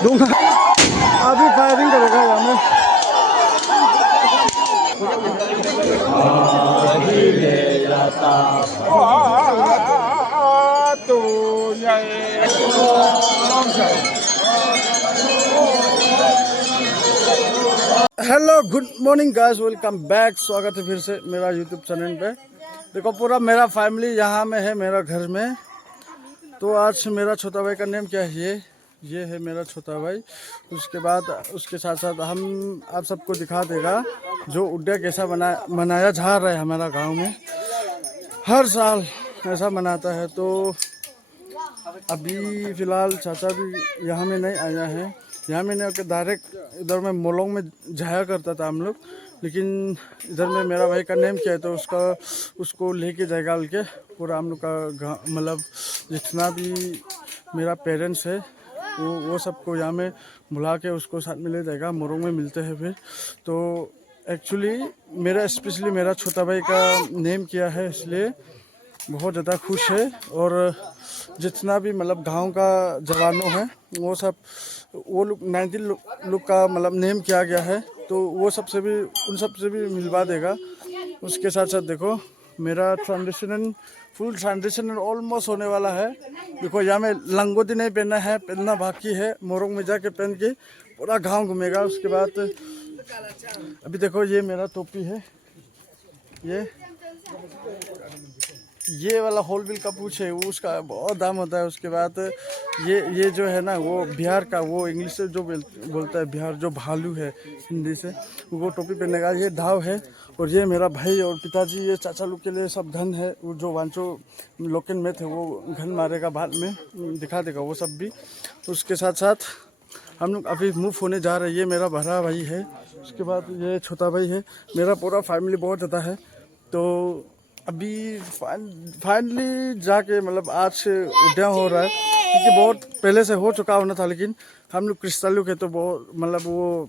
दूंगा। अभी फायरिंग करेगा यहाँ में। Hello good morning guys, welcome back. स्वागत है फिर से मेरा यूट्यूब चैनल पे। देखो पूरा मेरा फैमिली यहाँ में है, मेरा घर में। तो आज मेरा छोटा भाई का नेम क्या है, ये है मेरा छोटा भाई। उसके बाद उसके साथ साथ हम आप सबको दिखा देगा जो उड्डा कैसा मनाया जा रहा है हमारा गांव में। हर साल ऐसा मनाता है। तो अभी फ़िलहाल चाचा भी यहाँ में नहीं आया है। यहाँ में नहीं, डायरेक्ट इधर में मोलोंग में जाया करता था हम लोग, लेकिन इधर में मेरा भाई का नेम क्या है तो उसको लेके जाएगा के पूरा हम लोग का मतलब जितना भी मेरा पेरेंट्स है वो सबको यहाँ में बुला के उसको साथ में ले जाएगा। मोलोंग में मिलते हैं फिर। तो एक्चुअली मेरा स्पेशली मेरा छोटा भाई का नेम किया है, इसलिए बहुत ज़्यादा खुश है। और जितना भी मतलब गांव का जवानों है वो सब वो लोग 19 लोग का मतलब नेम किया गया है, तो वो सबसे भी उन सब से भी मिलवा देगा। उसके साथ साथ देखो मेरा फुल ट्रांजिशन ऑलमोस्ट होने वाला है। देखो यहाँ में लंगोटी नहीं पहनना बाकी है। मोरोंग में जाके पहन के पूरा गांव घूमेगा। उसके बाद अभी देखो ये मेरा टोपी है, ये वाला होल बिल का पूछ है, वो उसका बहुत दाम होता है। उसके बाद ये जो है ना वो बिहार का, वो इंग्लिश से जो बोलता है बिहार, जो भालू है हिंदी से, वो टोपी पहनने का। ये ढाव है। और ये मेरा भाई और पिताजी, ये चाचा लोग के लिए सब घन है। वो जो वांचो लोकन में थे वो घन मारेगा, बाद में दिखा देगा वो सब भी। उसके साथ साथ हम लोग अभी मूव होने जा रहे हैं। ये मेरा बड़ा भाई है, उसके बाद ये छोटा भाई है। मेरा पूरा फैमिली बहुत ज़्यादा है। तो अभी फाइनली जाके मतलब आज से उद्यान हो रहा है, क्योंकि बहुत पहले से हो चुका होना था, लेकिन हम लोग क्रिस्टल लोग है तो बहुत मतलब वो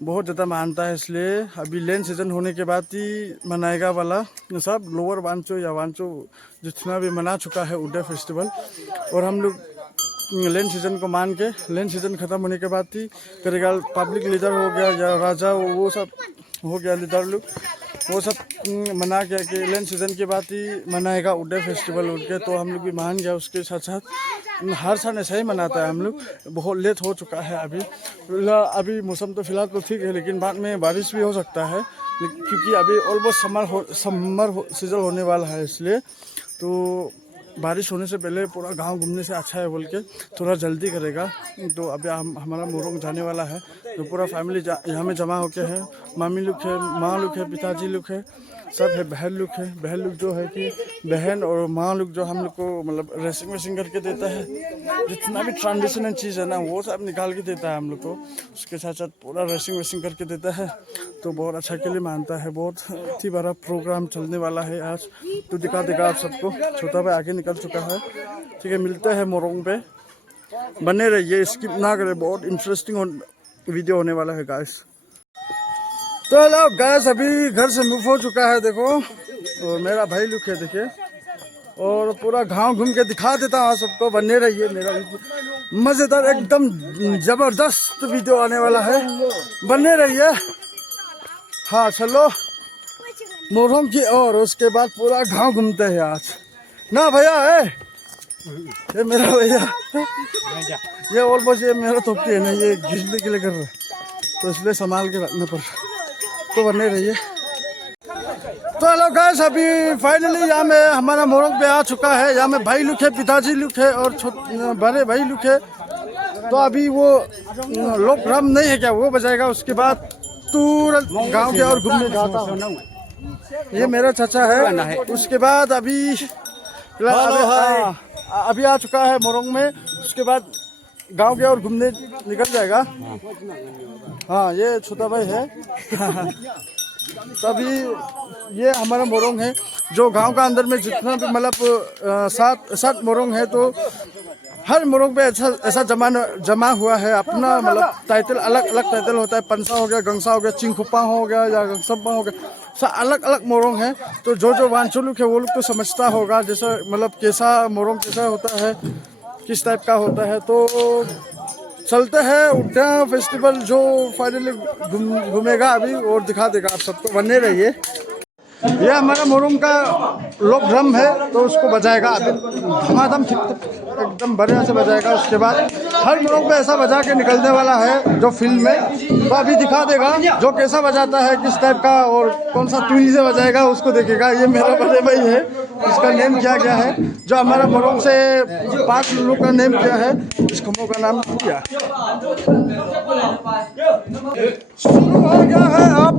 बहुत ज़्यादा मानता है, इसलिए अभी लेन सीजन होने के बाद ही मनाएगा वाला। सब लोअर वांचो या वांचो जितना भी मना चुका है उड्डा फेस्टिवल। और हम लोग लेन सीजन को मान के, लेन सीजन ख़त्म होने के बाद ही करेगा। पब्लिक लीडर हो गया या राजा, वो सब हो गया लीडर लोग, वो सब मना के लेन सीजन के बाद ही मनाएगा उड्डा फेस्टिवल उड़ के। तो हम लोग भी मान गया। उसके साथ साथ हर साल ऐसा ही मनाता है हम लोग। बहुत लेट हो चुका है अभी मौसम तो फिलहाल तो ठीक है, लेकिन बाद में बारिश भी हो सकता है, क्योंकि अभी ऑलमोस्ट समर सीजन होने वाला है। इसलिए तो बारिश होने से पहले पूरा गांव घूमने से अच्छा है बोल के थोड़ा जल्दी करेगा। तो अभी हमारा मोरोंग जाने वाला है। तो पूरा फैमिली यहाँ में जमा होके है। मामी लोग है, माँ लोग है, पिताजी लोग है, सब है। बहन लोग है। बहन लोग जो है कि बहन और माँ लोग जो हम लोग को मतलब रेसिंग वेसिंग करके देता है, जितना भी ट्रांडिशनल चीज़ है ना वो सब निकाल के देता है हम लोग को। उसके साथ साथ पूरा रेसिंग वेसिंग करके देता है। तो बहुत अच्छा के लिए मानता है। बहुत ही बड़ा प्रोग्राम चलने वाला है आज, तो दिखा देगा आप सबको। छोटा भाई आगे निकल चुका है। ठीक है, मिलते हैं मोरोंग पे। बने रहिए, स्किप ना करें, बहुत इंटरेस्टिंग वीडियो होने वाला है गाइस। तो हेलो गाइस, अभी घर से मूव हो चुका है देखो। और मेरा भाई लुक है देखिए, और पूरा गांव घूम के दिखा देता हूँ सबको। बने रहिए, मेरा मज़ेदार एकदम ज़बरदस्त वीडियो आने वाला है। बने रहिए। हाँ चलो मोरंग की। और उसके बाद पूरा गांव घूमते हैं आज ना भैया है। ये मेरा भैया, ये ऑलमोस्ट ये मेरा टोपी है ना, ये घिसने के लिए कर रहा है, तो इसलिए संभाल के रखना पड़ रहा। तो बने रहिए। तो हेलो गाइस, अभी फाइनली यहाँ में हमारा मोरंग पे आ चुका है। यहाँ में भाई लुक है, पिताजी लुक है और बड़े भाई लुक है। तो अभी वो लोग ड्रम नहीं है क्या, वो बजाएगा। उसके बाद तुरंत गांव के और घूमने जाता हूँ। ये मेरा चाचा है। उसके बाद अभी आ चुका है मोरंग में। उसके बाद गांव के और घूमने निकल जाएगा। हाँ, ये छोटा भाई है। तभी ये हमारा मोरंग है, जो गांव का अंदर में जितना भी मतलब सात मोरंग है। तो हर मोरंग पे ऐसा जमा हुआ है अपना मतलब टाइटल, अलग अलग टाइटल होता है। पंसा हो गया, गंगसा हो गया, चिंगखुपा हो गया या गंगसम्पा हो गया, सब अलग अलग मोरंग है। तो जो वांचो लोग है वो लोग तो समझता होगा जैसा मतलब कैसा मोरंग कैसा होता है, किस टाइप का होता है। तो चलते हैं उद्यान फेस्टिवल जो फाइनली घूमेगा अभी और दिखा देगा आप सबको, बने रहिए। यह हमारा मोरंग का लोक ड्रम है तो उसको बजाएगा अभी धमाधम एकदम बढ़िया से बजाएगा। उसके बाद हर मोरंग पे ऐसा बजा के निकलने वाला है जो फिल्म में, तो अभी दिखा देगा जो कैसा बजाता है, किस टाइप का और कौन सा ट्यून से बजाएगा उसको देखेगा। ये मेरा बड़े भाई है, इसका नेम क्या क्या है, जो हमारा मोरंग से 5 लोग का नेम क्या है, इस खम्भों का नाम क्या शुरू हो गया है। आप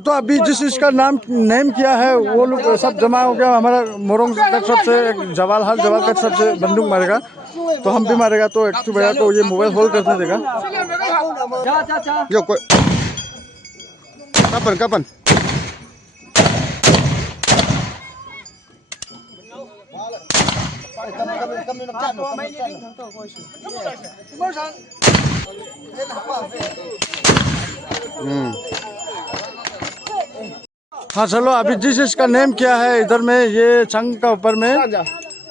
तो अभी जिस इसका नेम किया है वो लोग सब जमा हो गया। हमारा मोरंग कट सबसे जवाल कट सबसे बंदूक मारेगा तो हम भी मारेगा, तो एक भैया को ये मोबाइल होल्ड करने देगा। यो कोई कपन हाँ चलो, अभी जिस इसका नेम क्या है इधर में ये चंग का ऊपर में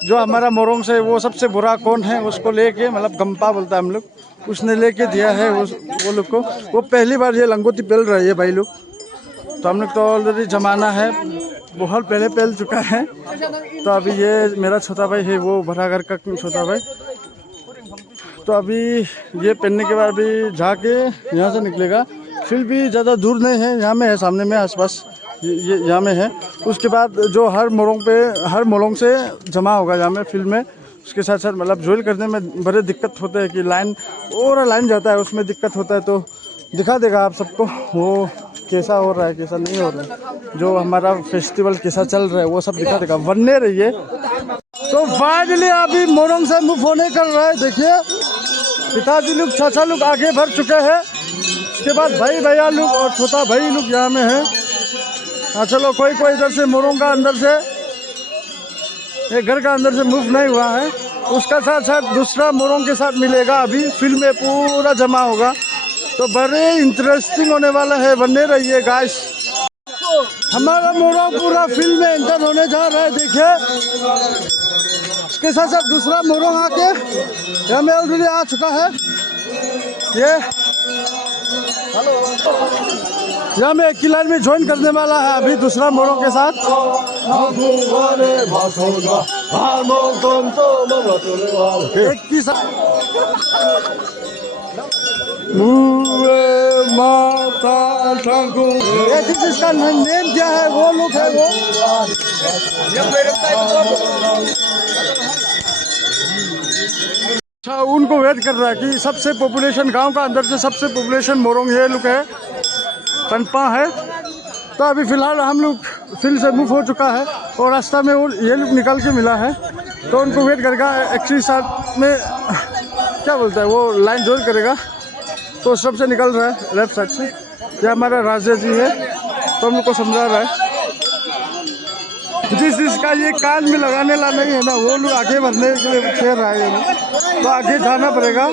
जो हमारा मोरंग से वो सबसे बुरा कौन है उसको लेके, मतलब गंपा बोलता है हम लोग, उसने लेके दिया है वो लोग को। वो पहली बार ये लंगोटी पेल रही है भाई लोग, तो हम लोग तो ऑलरेडी जमाना है बहुत पहले पेल चुका है। तो अभी ये मेरा छोटा भाई है, वो भरा घर का छोटा भाई, तो अभी ये पहनने के बाद भी जाके यहाँ से निकलेगा। फिर भी ज़्यादा दूर नहीं है, यहाँ में है, सामने में आसपास ये यहाँ में है। उसके बाद जो हर मोरंग से जमा होगा यहाँ में फील्ड में। उसके साथ साथ मतलब ज्वाइन करने में बड़े दिक्कत होते हैं कि लाइन जाता है, उसमें दिक्कत होता है। तो दिखा देगा आप सबको वो कैसा हो रहा है कैसा नहीं हो रहा है, जो हमारा फेस्टिवल कैसा चल रहा है वो सब दिखा देगा, बनने रहिए। तो फाइनली अभी मोरंग से मुँह होने कर रहा है, देखिए पिताजी लोग चाचा लोग आगे बढ़ चुके हैं। उसके बाद भाई भैया लोग और छोटा भाई लोग यहाँ में है। हाँ चलो, कोई इधर से मोरंग का अंदर से एक घर का अंदर से मूव नहीं हुआ है, उसका साथ साथ दूसरा मोरंग के साथ मिलेगा। अभी फील्ड में पूरा जमा होगा तो बड़े इंटरेस्टिंग होने वाला है, बने रहिए गाइस। हमारा मोरंग पूरा फील्ड में एंटर होने जा रहा है, देखिए। इसके साथ साथ दूसरा मोरंग आके यहाँ में ऑलरेडी आ चुका है। ये यहाँ में एक लाइन में ज्वाइन करने वाला है अभी दूसरा मोरंग के साथ। एक की साथ इसका नेम क्या है वो लोग है वो अच्छा उनको वेट कर रहा है कि सबसे पॉपुलेशन गांव का अंदर से सबसे पॉपुलेशन मोरंग ये लोग है, पनपा है। तो अभी फ़िलहाल हम लोग फील्ड से मूव हो चुका है और रास्ता में वो ये लोग निकल के मिला है, तो उनको वेट करेगा। एक्चुअली साथ में क्या बोलता है वो लाइन जोड़ करेगा, तो सबसे निकल रहा है लेफ्ट साइड से। ये हमारा राजा जी है, तो हम लोग को समझा रहा है। जिसका ये कान में लगाने ला नहीं है ना, वो लोग आगे बढ़ने के लिए खेल रहा है, तो आगे जाना पड़ेगा।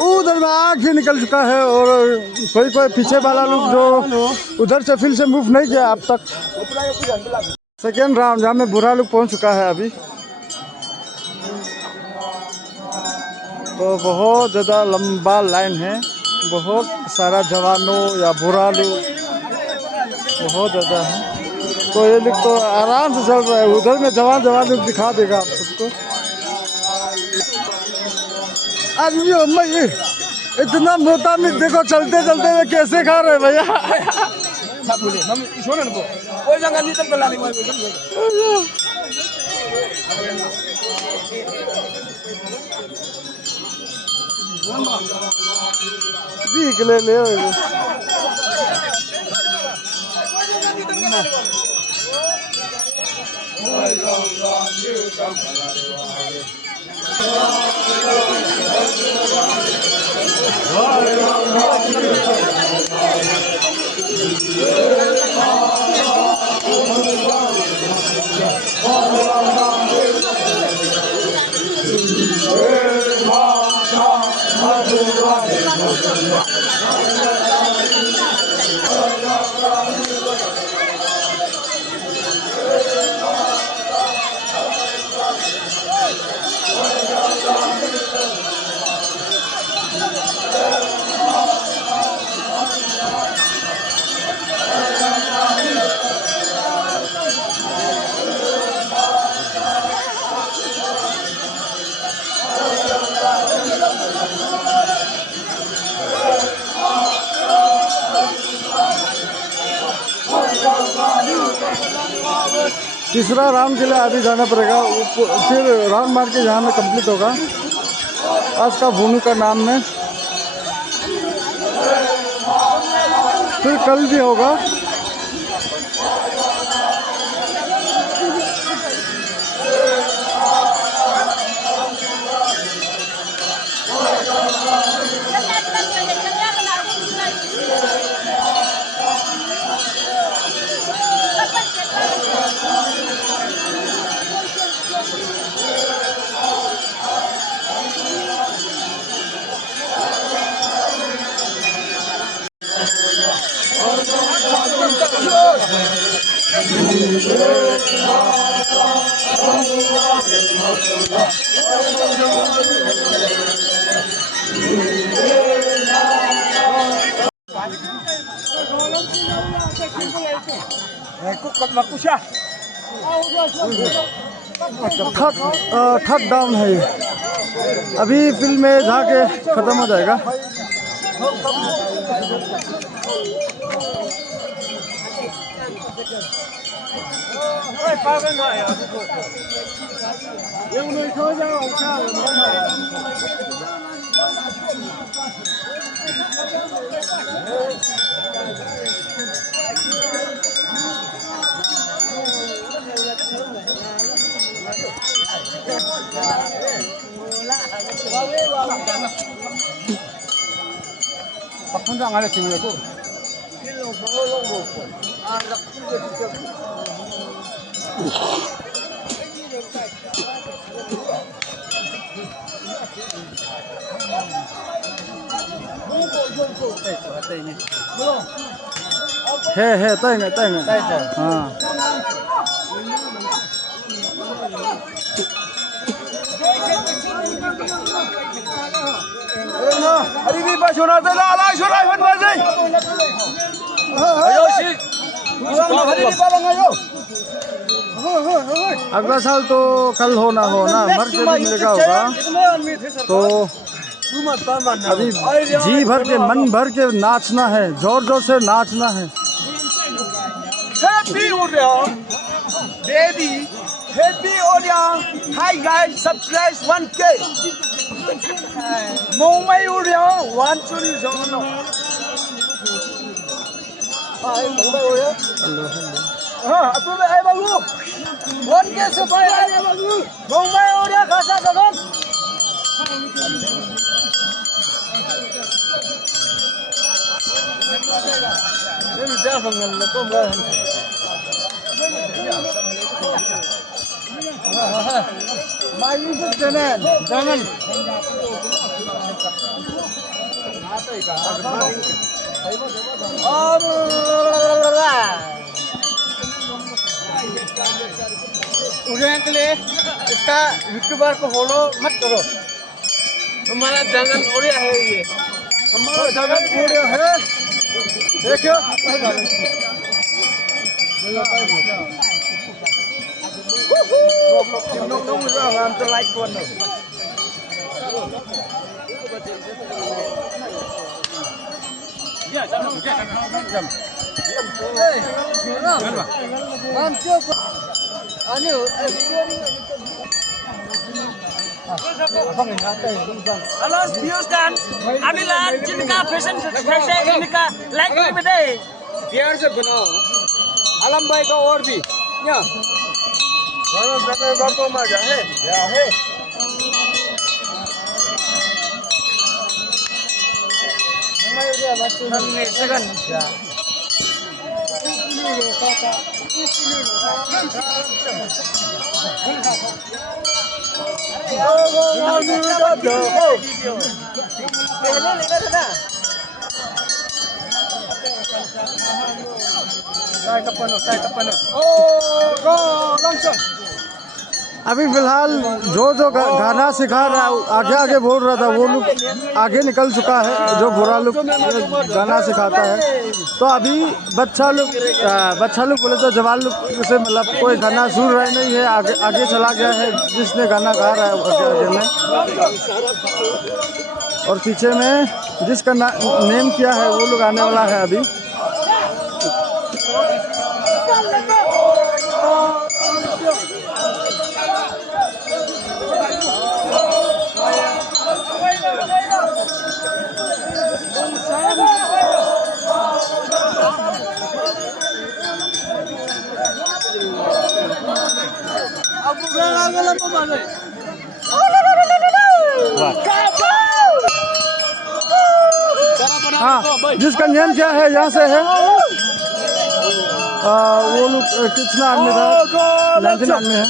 उधर में आगे निकल चुका है और कोई पीछे वाला लोग जो उधर से फील्ड से मूव नहीं किया अब तक। सेकेंड राउंड जहाँ में बुरा लोग पहुँच चुका है अभी, तो बहुत ज़्यादा लंबा लाइन है, बहुत सारा जवानों या बुरा लोग बहुत ज़्यादा है। तो ये लोग तो आराम से चल रहा है, उधर में जवान लोग दिखा देगा आप सबको। आदमी अम्मा ये इतना मोटा में देखो चलते चलते हुए कैसे खा रहे भैया। ले ले तीसरा राउंड के लिए अभी जाना पड़ेगा, फिर राउंड मार के जहाँ में कंप्लीट होगा आज का भूमिका नाम में, फिर कल भी होगा। थर्ड डाउन है ये, अभी फिल्म में जाके खत्म हो जाएगा। है तय हाँ अगला साल तो कल होना मर्ज भी मिलेगा होगा, तो अभी जी भर के मन भर के नाचना है, जोर जोर से नाचना है। Happy Orion, hi guys, subscribe 1K. Mumbai Orion, 1 Hello. Hi, Mumbai Orion. Hello. Apu me ai bagu. 1K subscribe ai bagu. Mumbai Orion khasa jagan. Ini dah bangal ko ba. My YouTube channel. उड़ान के लिए इसका YouTuber को follow मत करो। हमारा जंगल उड़िया है ये, हमारा जंगल उड़िया है। देखो nông ra làm cho like con rồi. Làm chưa? Anh Hello, viewers dan. Amilan जिनका फैशन है इनका लाइक भी बताए। प्यार से बनाओ। आलम भाई का और भी। क्या? बापू मजा है, क्या है? अभी फिलहाल जो जो गाना सिखा रहा है आगे आगे बोल रहा था वो लोग आगे निकल चुका है, जो बुरा लोग गाना सिखाता है। तो अभी बच्चा लोग बोले तो जवान लोग से मतलब कोई गाना सुन रहे नहीं है, आगे आगे चला गया है जिसने गाना गा रहा है आगे आगे में। और पीछे में जिसका नेम किया है वो लोग आने वाला है अभी। हाँ, जिसका नेम क्या है यहाँ से है वो लोग कितना आदमी था, 19 आदमी है।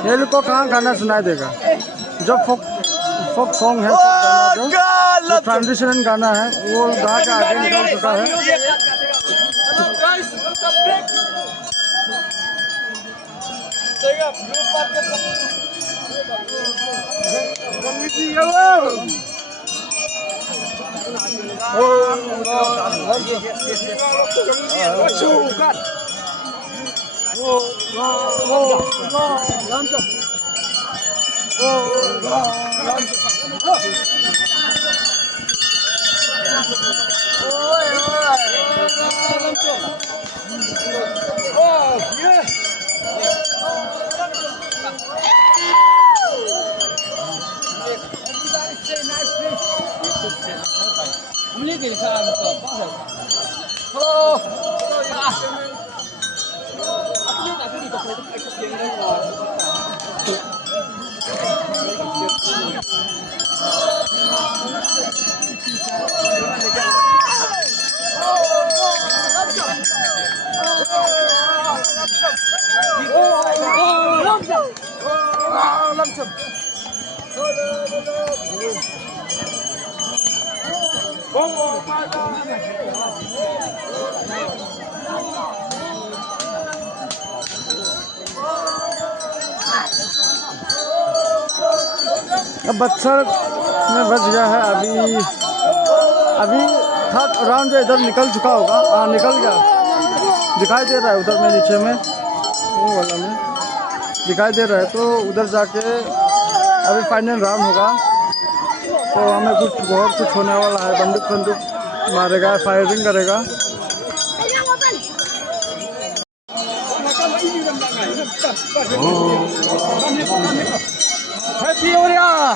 ये लोग को कहाँ गाना सुनाई देगा? जो फोक सॉन्ग है, जो ट्रांजिशनल गाना है वो गा के आगे निकल चुका है। अब बच्चा में बच गया है। अभी थर्ड राउंड जो इधर निकल चुका होगा, हाँ निकल गया, दिखाई दे रहा है उधर में, नीचे में वो वाला में दिखाई दे रहा है। तो उधर जाके अभी फाइनल राउंड होगा, तो हमें बहुत कुछ होने वाला है। बंदूक मारेगा, फायरिंग करेगा। हैप्पी हो रहा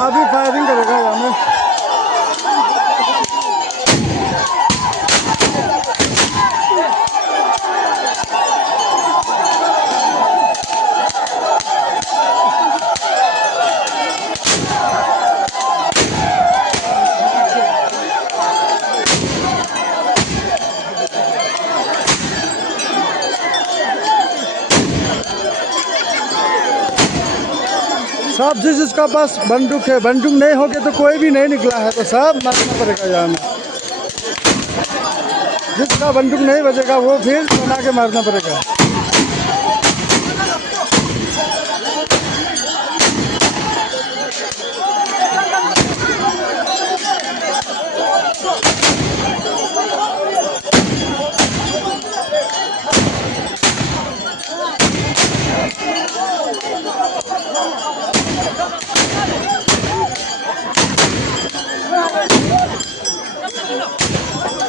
अभी फायरिंग करेगा यहाँ में। सब जिसका पास बंदूक है, बंदूक नहीं होगे तो कोई भी नहीं निकला है तो सब मारना पड़ेगा यहाँ में। जिसका बंदूक नहीं बजेगा वो फिर बना के मारना पड़ेगा।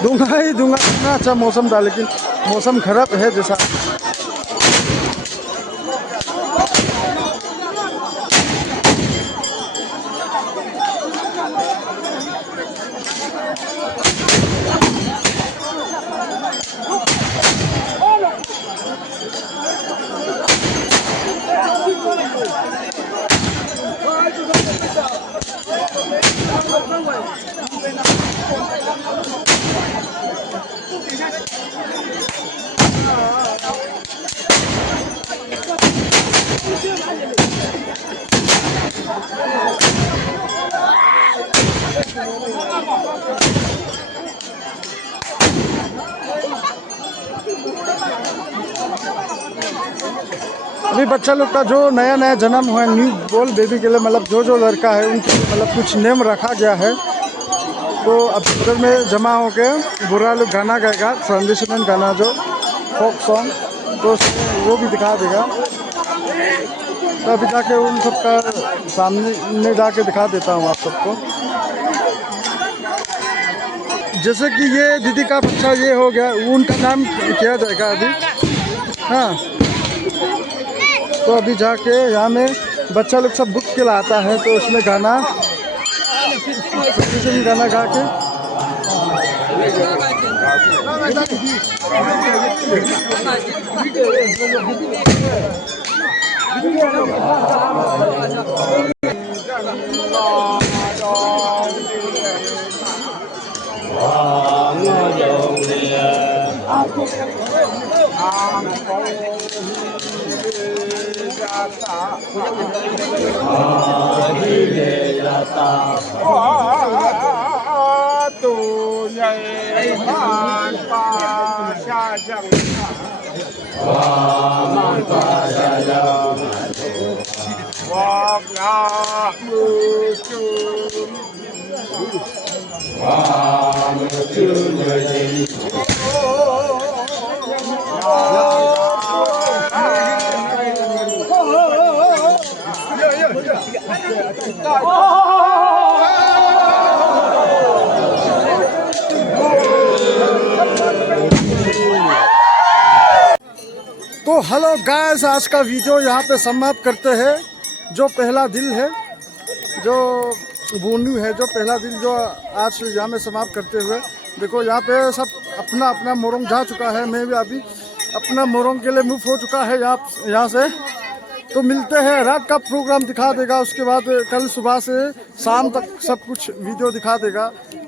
दूंगा ही दूंगा। इतना अच्छा मौसम था लेकिन मौसम खराब है जैसा। अभी बच्चा लोग का जो नया नया जन्म हुआ है, न्यू बॉर्न बेबी के लिए मतलब जो लड़का है उनके लिए मतलब कुछ नेम रखा गया है। तो अब इधर में जमा हो के बुरा लोग गाना गाएगा, ट्रेडिशनल गाना जो फोक सॉन्ग, तो वो भी दिखा देगा। तो अभी जाके उन सब का सामने जाके दिखा देता हूँ आप सबको। जैसे कि ये दीदी का बच्चा ये हो गया, उनका नाम किया जाएगा अभी। हाँ, तो अभी जाके यहाँ में बच्चा लोग सब बुक के लाता है तो उसमें गाना गा के तो हेलो गाइस, आज का वीडियो यहाँ पे समाप्त करते हैं। जो पहला दिल है, जो बोनू है, जो पहला दिल जो आज यहाँ में समाप्त करते हुए देखो यहाँ पे सब अपना अपना मोरंग जा चुका है। मैं भी अभी अपना मोरंग के लिए मूव हो चुका है यहाँ से। तो मिलते हैं, रात का प्रोग्राम दिखा देगा, उसके बाद कल सुबह से शाम तक सब कुछ वीडियो दिखा देगा।